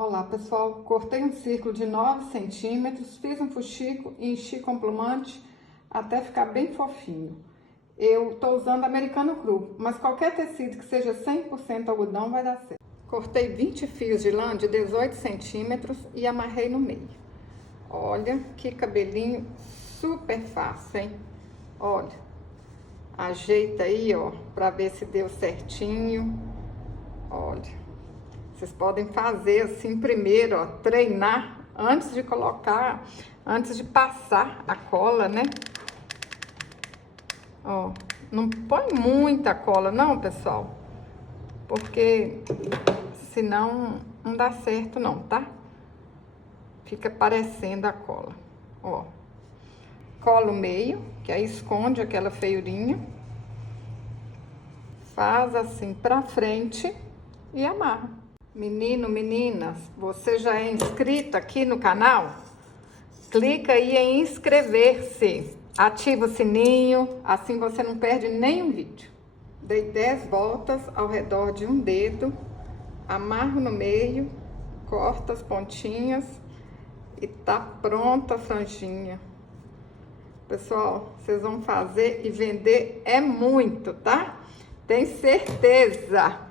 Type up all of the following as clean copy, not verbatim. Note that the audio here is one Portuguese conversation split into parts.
Olá pessoal, cortei um círculo de 9 centímetros, fiz um fuxico e enchi com plumante até ficar bem fofinho. Eu tô usando americano cru, mas qualquer tecido que seja 100% algodão vai dar certo. Cortei 20 fios de lã de 18 centímetros e amarrei no meio. Olha que cabelinho super fácil, hein? Olha, ajeita aí, ó, pra ver se deu certinho. Olha. Vocês podem fazer assim primeiro, ó, treinar antes de colocar, antes de passar a cola, né? Ó, não põe muita cola não, pessoal, porque senão não dá certo não, tá? Fica parecendo a cola, ó. Cola o meio, que aí esconde aquela feiurinha. Faz assim pra frente e amarra. Menino, meninas, você já é inscrita aqui no canal? Clica aí em inscrever-se, ativa o sininho, assim você não perde nenhum vídeo. Dei 10 voltas ao redor de um dedo, amarro no meio, corto as pontinhas e tá pronta a franjinha. Pessoal, vocês vão fazer e vender é muito, tá? Tem certeza!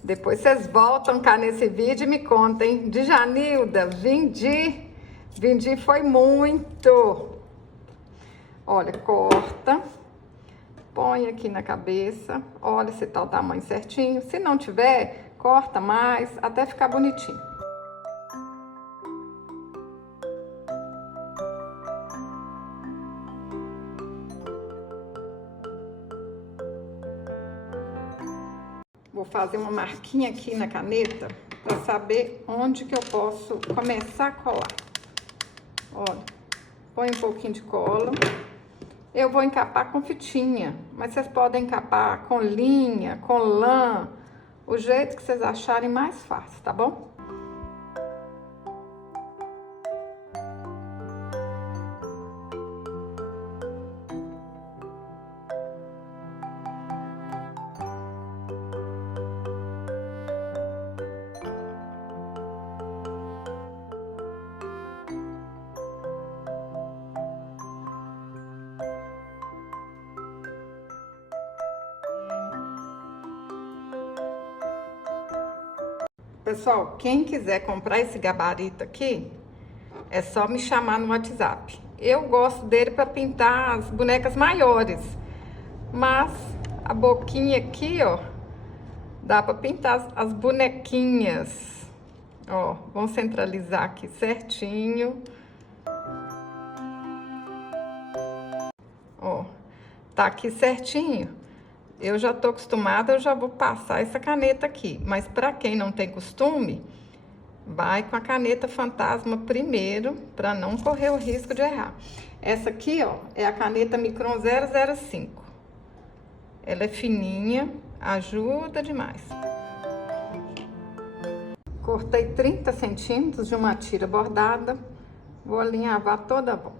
Depois vocês voltam cá nesse vídeo e me contem. Djanilda, vendi foi muito. Olha, corta, põe aqui na cabeça, olha se tá o tamanho certinho. Se não tiver, corta mais, até ficar bonitinho. Vou fazer uma marquinha aqui na caneta para saber onde que eu posso começar a colar. Olha, põe um pouquinho de cola. Eu vou encapar com fitinha, mas vocês podem encapar com linha, com lã, o jeito que vocês acharem mais fácil, tá bom? Pessoal, quem quiser comprar esse gabarito aqui, é só me chamar no WhatsApp. Eu gosto dele para pintar as bonecas maiores, mas a boquinha aqui, ó, dá para pintar as bonequinhas. Ó, vamos centralizar aqui certinho. Ó, tá aqui certinho. Eu já tô acostumada, eu já vou passar essa caneta aqui. Mas para quem não tem costume, vai com a caneta fantasma primeiro, para não correr o risco de errar. Essa aqui, ó, é a caneta Micron 005. Ela é fininha, ajuda demais. Cortei 30 centímetros de uma tira bordada. Vou alinhavar toda a volta.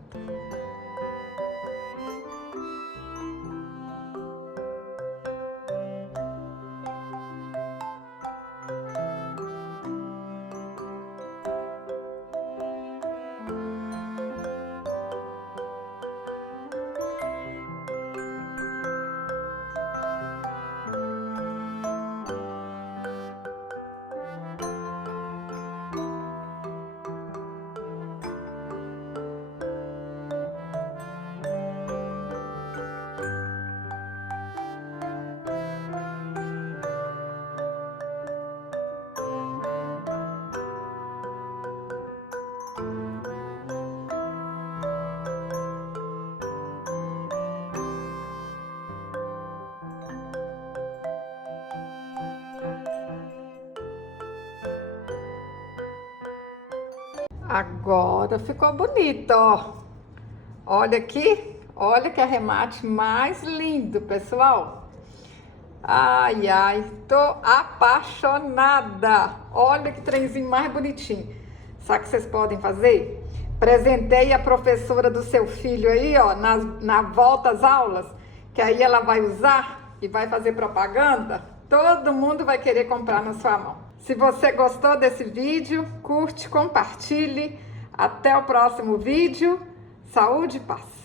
Agora ficou bonito, ó. Olha aqui, olha que arremate mais lindo, pessoal. Ai, ai, tô apaixonada. Olha que trenzinho mais bonitinho. Sabe o que vocês podem fazer? Presentei a professora do seu filho aí, ó, na volta às aulas, que aí ela vai usar e vai fazer propaganda. Todo mundo vai querer comprar na sua mão. Se você gostou desse vídeo, curte, compartilhe. Até o próximo vídeo. Saúde e paz.